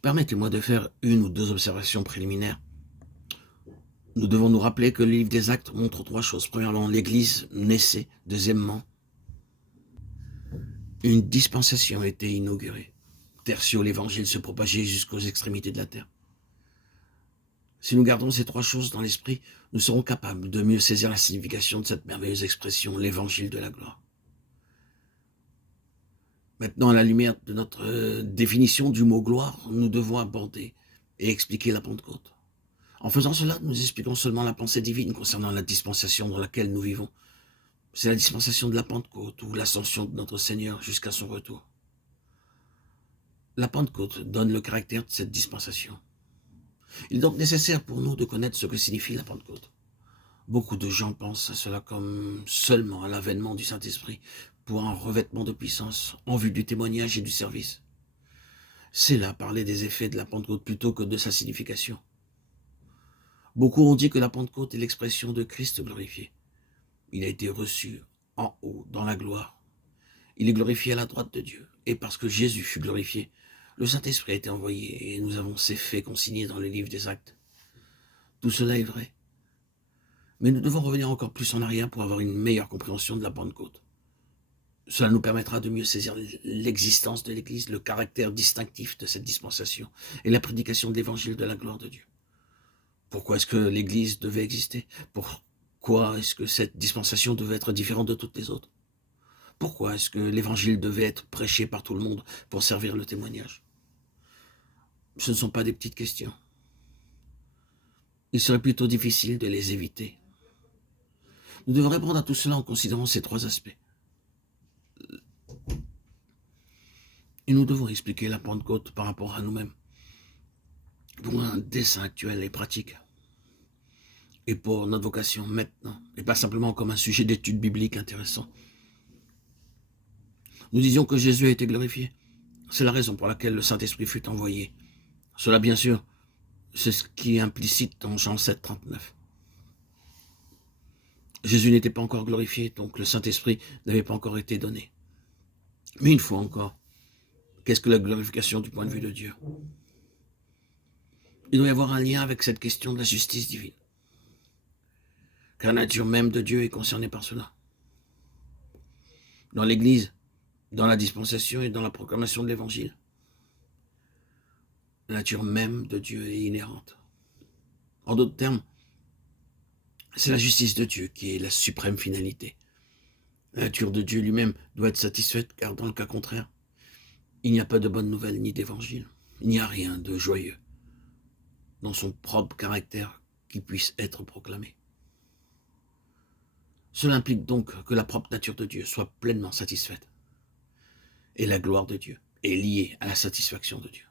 Permettez-moi de faire une ou deux observations préliminaires. Nous devons nous rappeler que le livre des Actes montre trois choses. Premièrement, l'Église naissait. Deuxièmement, une dispensation était inaugurée. Tertio, l'Évangile se propageait jusqu'aux extrémités de la terre. Si nous gardons ces trois choses dans l'esprit, nous serons capables de mieux saisir la signification de cette merveilleuse expression, l'Évangile de la gloire. Maintenant, à la lumière de notre définition du mot gloire, nous devons aborder et expliquer la Pentecôte. En faisant cela, nous expliquons seulement la pensée divine concernant la dispensation dans laquelle nous vivons. C'est la dispensation de la Pentecôte ou l'ascension de notre Seigneur jusqu'à son retour. La Pentecôte donne le caractère de cette dispensation. Il est donc nécessaire pour nous de connaître ce que signifie la Pentecôte. Beaucoup de gens pensent à cela comme seulement à l'avènement du Saint-Esprit pour un revêtement de puissance en vue du témoignage et du service. C'est là parler des effets de la Pentecôte plutôt que de sa signification. Beaucoup ont dit que la Pentecôte est l'expression de Christ glorifié. Il a été reçu en haut, dans la gloire. Il est glorifié à la droite de Dieu. Et parce que Jésus fut glorifié, le Saint-Esprit a été envoyé et nous avons ces faits consignés dans le livre des Actes. Tout cela est vrai. Mais nous devons revenir encore plus en arrière pour avoir une meilleure compréhension de la Pentecôte. Cela nous permettra de mieux saisir l'existence de l'Église, le caractère distinctif de cette dispensation et la prédication de l'Évangile de la gloire de Dieu. Pourquoi est-ce que l'Église devait exister? Pourquoi est-ce que cette dispensation devait être différente de toutes les autres? Pourquoi est-ce que l'Évangile devait être prêché par tout le monde pour servir le témoignage? Ce ne sont pas des petites questions. Il serait plutôt difficile de les éviter. Nous devons répondre à tout cela en considérant ces trois aspects. Et nous devons expliquer la Pentecôte par rapport à nous-mêmes, pour un dessein actuel et pratique, et pour notre vocation maintenant, et pas simplement comme un sujet d'étude biblique intéressant. Nous disions que Jésus a été glorifié. C'est la raison pour laquelle le Saint-Esprit fut envoyé. Cela, bien sûr, c'est ce qui est implicite dans Jean 7, 39. Jésus n'était pas encore glorifié, donc le Saint-Esprit n'avait pas encore été donné. Mais une fois encore, qu'est-ce que la glorification du point de vue de Dieu? Il doit y avoir un lien avec cette question de la justice divine. Car la nature même de Dieu est concernée par cela. Dans l'Église, dans la dispensation et dans la proclamation de l'Évangile, la nature même de Dieu est inhérente. En d'autres termes, c'est la justice de Dieu qui est la suprême finalité. La nature de Dieu lui-même doit être satisfaite, car dans le cas contraire, il n'y a pas de bonne nouvelle ni d'évangile. Il n'y a rien de joyeux dans son propre caractère qui puisse être proclamé. Cela implique donc que la propre nature de Dieu soit pleinement satisfaite. Et la gloire de Dieu est liée à la satisfaction de Dieu.